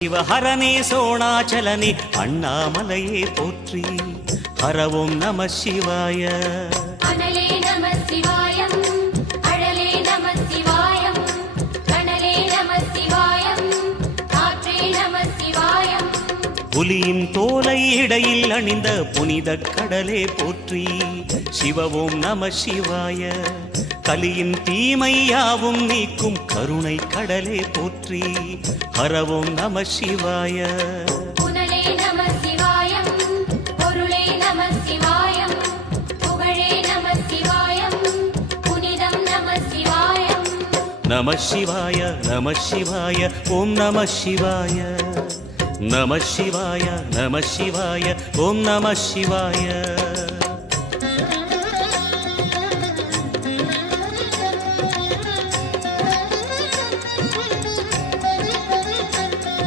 சிவஹரனே சோணாச்சலனே அண்ணாமலையே போற்றி. ஹரவோம் நம சிவாய. அனலே நம சிவாயம், அழலே நம சிவாயம், கனலே நம சிவாயம், காற்றே நம சிவாயம். புலியின் தோலை இடையில் அணிந்த புனித கடலே போற்றி. சிவவோம் நம சிவாய. கலியின் தீமையாவும் நீக்கும் கருணை கடலே போற்றி. ஹரவோம் நம சிவாய. புனலே நம சிவாயம், பொருளே நம சிவாயம், புகழே நம சிவாயம், புனிதம் நம சிவாயம். நம சிவாய நம சிவாய ஓம் நம சிவாய. நம சிவாய நம சிவாய ஓம் நம சிவாய.